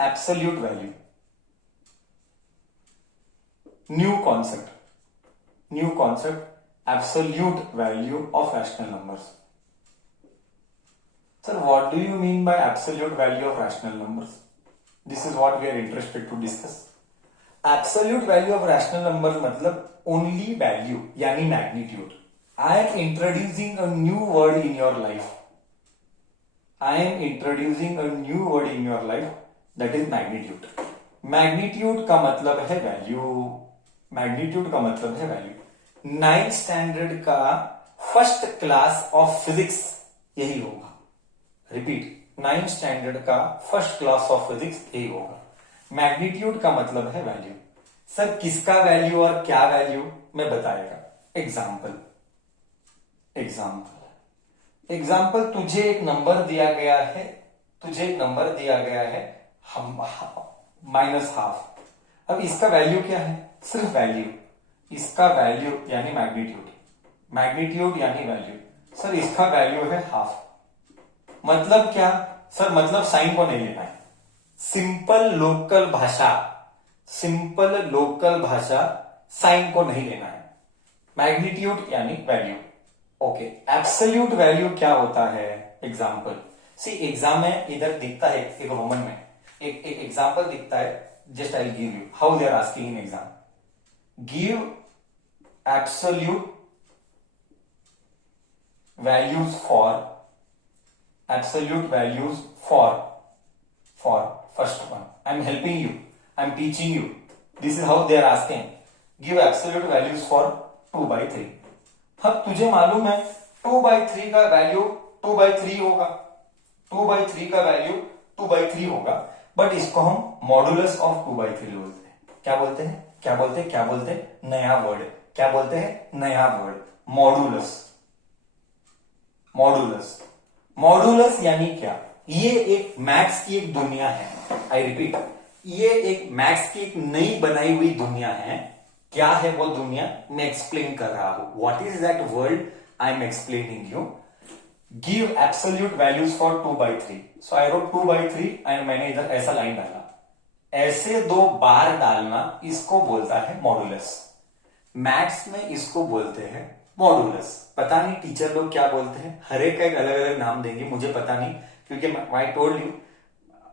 Absolute value, new concept, absolute value of rational numbers. Sir, what do you mean by absolute value of rational numbers? This is what we are interested to discuss. Absolute value of rational numbers मतलब only value यानी magnitude. I am introducing a new word in your life. I am introducing a new word in your life, that is magnitude. Magnitude का मतलब है value. Magnitude का मतलब है value. 9th standard का first class of physics यही होगा. Repeat, 9th standard का फर्स्ट क्लास ऑफ फिजिक्स यही होगा. मैग्नीट्यूड का मतलब है वैल्यू. सर किसका वैल्यू और क्या वैल्यू मैं बताएगा. एग्जाम्पल तुझे एक नंबर दिया गया है, -12. अब इसका वैल्यू क्या है, सिर्फ वैल्यू. इसका वैल्यू यानी मैग्नीट्यूड यानी वैल्यू. सर इसका वैल्यू है हाफ. मतलब क्या सर, मतलब साइन को नहीं लेना है. सिंपल लोकल भाषा साइन को नहीं लेना है. मैग्नीट्यूड यानी वैल्यू. ओके, एब्सोल्यूट वैल्यू क्या होता है. एग्जाम में इधर दिखता है एक रोमन में एक एग्जाम्पल दिखता है. Just I give you how they are asking in exam. Give absolute values for first one. I'm helping you, I'm teaching you. This is how they are asking. Give absolute values for 2/3. अब तुझे मालूम है 2/3 का value 2/3 होगा. 2/3 का value 2/3 होगा. But इसको हम मॉडुलस ऑफ 2/3 बोलते हैं. क्या बोलते हैं? नया वर्ड. क्या बोलते हैं? नया वर्ड. मॉडुलस यानी क्या? ये एक मैथ्स की एक दुनिया है. आई रिपीट, ये एक मैथ्स की एक नई बनाई हुई दुनिया है. क्या है वो दुनिया, मैं एक्सप्लेन कर रहा हूं. What is that world I am explaining you. Give absolute values for 2/3. So I wrote 2/3 and मैंने इधर ऐसा लाइन डाला. ऐसे दो बार डालना, इसको बोलता है मॉडुलस. मैथ्स में इसको बोलते हैं मॉडुलस. पता नहीं टीचर लोग क्या बोलते हैं, हर एक का एक अलग अलग नाम देंगे, मुझे पता नहीं. क्योंकि I told you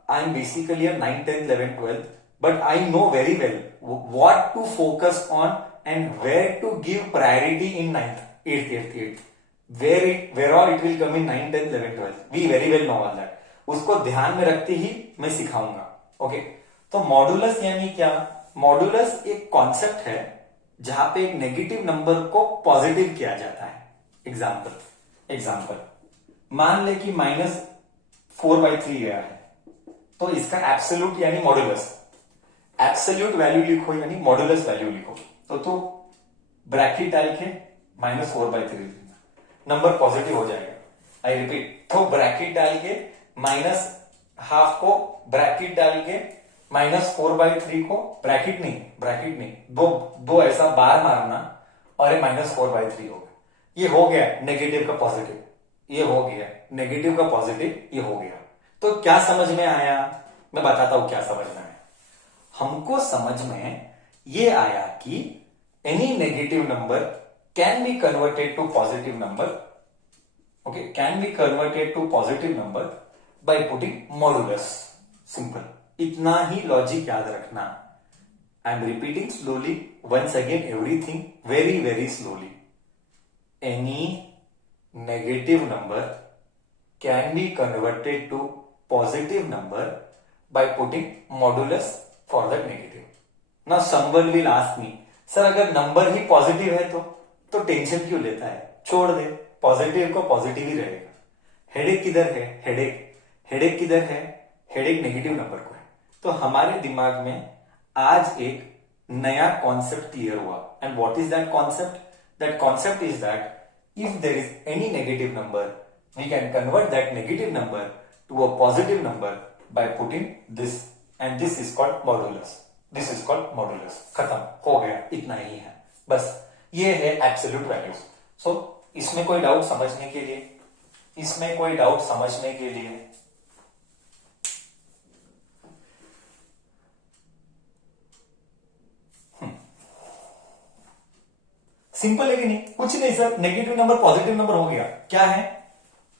I am basically 9th 10th 11th 12th, but I know very well what to focus on and where to give priority in 9th 8th where all it will come in 9th 10th 11th 12th. we very well know all that. उसको ध्यान में रखते ही मैं सिखाऊंगा. Okay, तो modulus यानी क्या? Modulus एक कॉन्सेप्ट है जहां पे एक नेगेटिव नंबर को पॉजिटिव किया जाता है. एग्जाम्पल मान ले कि -4/3 गया है, तो इसका एब्सोल्यूट यानी मॉडुलस. एब्सोल्यूट वैल्यू लिखो यानी मॉडुलस वैल्यू लिखो. तो ब्रैकेट डाल के -4/3 लिखना, नंबर पॉजिटिव हो जाएगा. आई रिपीट, तो ब्रैकेट डाल के -12 को ब्रैकेट डाल के -4/3 को ब्रैकेट नहीं दो ऐसा बार मारना और ये -4/3 होगा. ये हो गया नेगेटिव का पॉजिटिव, ये हो गया नेगेटिव का पॉजिटिव, ये हो गया. तो क्या समझ में आया? मैं बताता हूं क्या समझ में आया. हमको समझ में ये आया कि any negative number can be converted to positive number. Okay, can be converted to positive number by putting modulus. Simple, इतना ही लॉजिक याद रखना. I am repeating slowly once again everything very very slowly. Any negative number can be converted to positive number by putting modulus for that negative. Now someone will ask me, sir अगर number ही positive है तो tension क्यों लेता है, छोड़ दे, positive को positive ही रहेगा. Headache किधर है? हेडेक किधर है? हेडेक नेगेटिव नंबर को है. तो हमारे दिमाग में आज एक नया कॉन्सेप्ट क्लियर हुआ. And what is that concept? That concept is that if there is any negative number, we can convert that negative number to a positive number by putting this, and this is called modulus. खत्म हो गया, इतना ही है बस. ये है absolute values. सो इसमें कोई डाउट समझने के लिए सिंपल है कि नहीं? कुछ नहीं sir, negative number positive number हो गया। क्या है?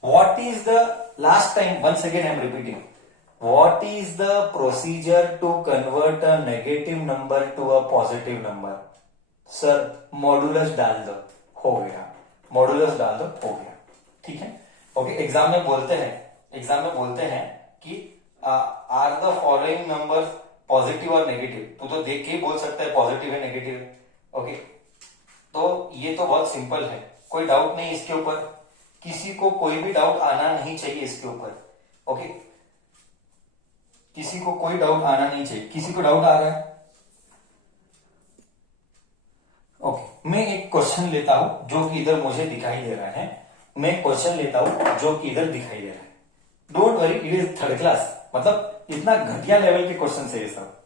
What is the last time, once again I am repeating, what is the procedure to convert a negative number to a positive number? Sir modulus डाल दो, हो गया। मॉडुलस डाल दो, हो गया। ठीक है, ओके। एग्जाम में बोलते हैं कि are the following numbers positive और नेगेटिव, तू तो देख के ही बोल सकता है पॉजिटिव है नेगेटिव है। ओके, तो ये तो बहुत सिंपल है, कोई डाउट नहीं इसके ऊपर, किसी को कोई भी डाउट आना नहीं चाहिए इसके ऊपर। ओके, किसी को कोई डाउट आना नहीं चाहिए। किसी को डाउट आ रहा है? ओके, मैं एक क्वेश्चन लेता हूं जो कि इधर मुझे दिखाई दे रहा है। मैं क्वेश्चन लेता हूं जो कि इधर दिखाई दे रहा है। Don't worry, it is third class, मतलब इतना घटिया लेवल के क्वेश्चन है ये सब।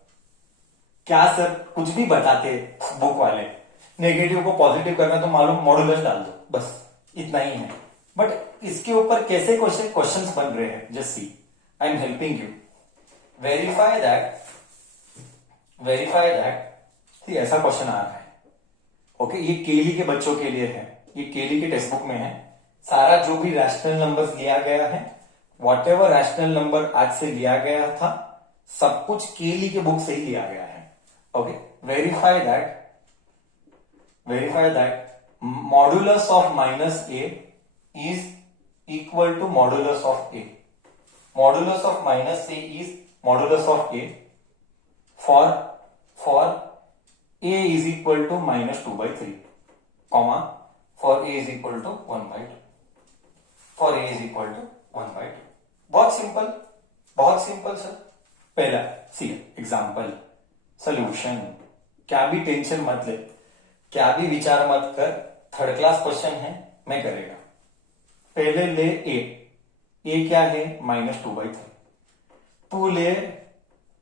क्या सर कुछ भी बताते बुक वाले, नेगेटिव को पॉजिटिव करना तो मालूम, मॉडुलस डाल दो, बस इतना ही है। बट इसके ऊपर कैसे क्वेश्चंस बन रहे हैं, just see, I am helping you. Verify that ऐसा क्वेश्चन आ रहा है। ओके, ये केली के बच्चों के लिए है, ये केली के टेक्स्ट बुक में है। सारा जो भी रैशनल नंबर्स लिया गया है, वॉट एवर रैशनल नंबर आज से लिया गया था, सब कुछ केली के बुक से ही लिया गया है। Okay, verify that modulus of minus a is equal to modulus of a. Modulus of minus a is modulus of a for a is equal to -2/3, comma for a is equal to 1/2, for a is equal to 1/2। बहुत simple sir. पहला सी example, solution. क्या भी tension मत ले, क्या भी विचार मत कर, थर्ड क्लास क्वेश्चन है, मैं करेगा। पहले ले ए क्या है? -2/3।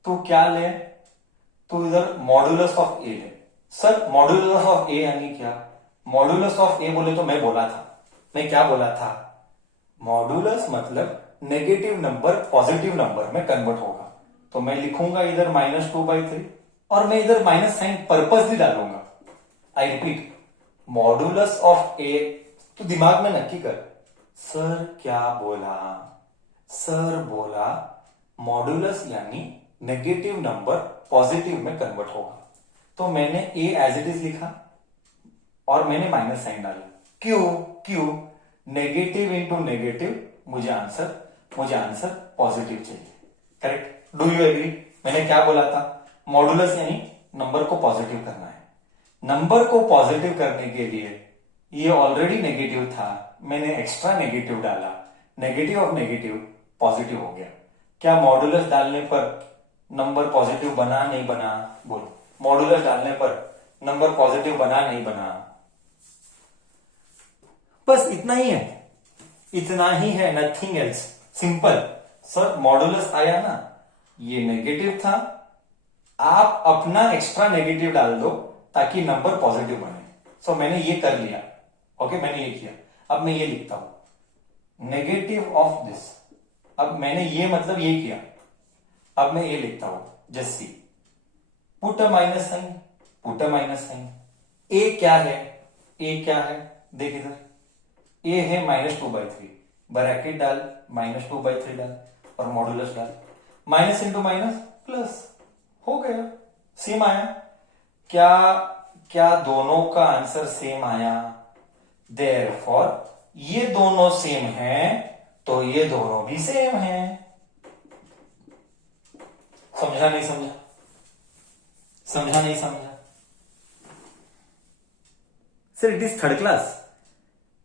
तू क्या ले? तो इधर मॉडुलस ऑफ ए है। सर मॉडुलस ऑफ ए यानी क्या? मॉडुलस ऑफ ए बोले तो मैं क्या बोला था? मॉडुलस मतलब नेगेटिव नंबर पॉजिटिव नंबर में कन्वर्ट होगा, तो मैं लिखूंगा इधर -2/3 और मैं इधर माइनस साइन पर्पसली डालूंगा। आई रिपीट, मॉडुलस ऑफ ए। तो दिमाग में नक्की कर, सर क्या बोला? सर बोला मॉडुलस यानी नेगेटिव नंबर पॉजिटिव में कन्वर्ट होगा, तो मैंने ए एज इट इज लिखा और मैंने माइनस साइन डाला। क्यों? नेगेटिव इंटू नेगेटिव, मुझे आंसर पॉजिटिव चाहिए। करेक्ट? Do you agree? मैंने क्या बोला था? मॉडुलस यानी नंबर को पॉजिटिव करना है। नंबर को पॉजिटिव करने के लिए ये ऑलरेडी नेगेटिव था, मैंने एक्स्ट्रा नेगेटिव डाला, नेगेटिव ऑफ नेगेटिव पॉजिटिव हो गया। क्या मॉडुलस डालने पर नंबर पॉजिटिव बना नहीं बना? बोलो, मॉडुलस डालने पर नंबर पॉजिटिव बना नहीं बना? बस इतना ही है, nothing else, simple. Sir modulus आया ना, ये नेगेटिव था, आप अपना एक्स्ट्रा नेगेटिव डाल दो ताकि नंबर पॉजिटिव बने। सो मैंने ये कर लिया। ओके, मैंने ये किया। अब मैं ये लिखता हूं, नेगेटिव ऑफ दिस। अब मैंने ये मतलब ये किया, अब मैं ये लिखता हूं, just see, put a minus sign. A क्या है? देख इधर, ए है -2/3, ब्रैकेट डाल, -2/3 डाल और मॉडुलस डाल, माइनस इंटू माइनस प्लस, हो गया। सेम आया क्या दोनों का आंसर सेम आया? देयरफॉर ये दोनों सेम हैं तो ये दोनों भी सेम हैं। समझा नहीं समझा? Sir it is third class,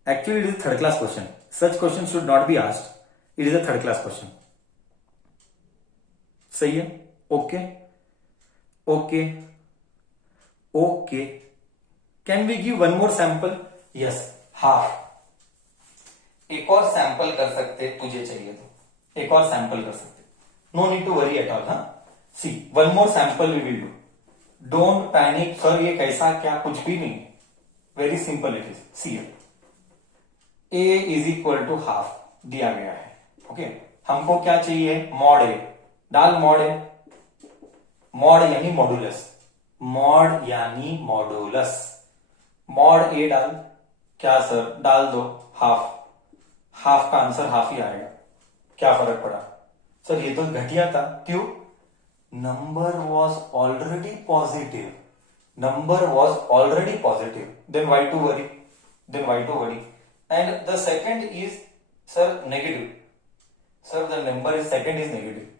actually it is third class question, such question should not be asked, it is a third class question. सही है? Okay, can we give one more sample? Yes, half. एक और sample कर सकते, तुझे चाहिए तो एक और सैंपल कर सकते, no need to worry at all. हाँ, see one more sample we will do, don't panic. Sir ये कैसा, क्या? कुछ भी नहीं, very simple it is. See A is equal to half दिया गया है। ओके, हमको क्या चाहिए? मॉड ए डाल, मॉड यानी मॉडुलस, मॉड ए डाल, क्या सर डाल दो हाफ, हाफ का आंसर हाफ ही आएगा, क्या फर्क पड़ा सर, ये तो घटिया था, क्यों? Number was already positive, number was already positive, then why to worry, then why to worry. And the second is sir negative, sir the number is second is negative,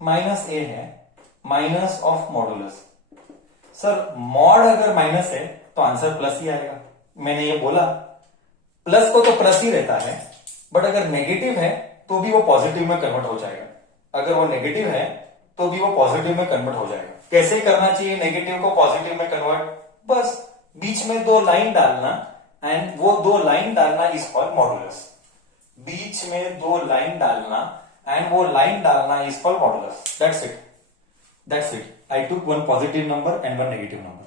minus A है, minus of modulus. Sir mod अगर minus है तो answer plus ही आएगा, मैंने ये बोला plus को तो प्लस ही रहता है, बट अगर नेगेटिव है तो भी वो पॉजिटिव में कन्वर्ट हो जाएगा, अगर वो नेगेटिव है तो भी वो पॉजिटिव में कन्वर्ट हो जाएगा। कैसे करना चाहिए नेगेटिव को पॉजिटिव में कन्वर्ट? बस बीच में दो लाइन डालना, एंड वो दो लाइन डालना इज कॉल्ड मॉडुलस, बीच में दो लाइन डालना एंड वो लाइन डालना is called modulus, that's it, that's it. I took one positive number and one negative number.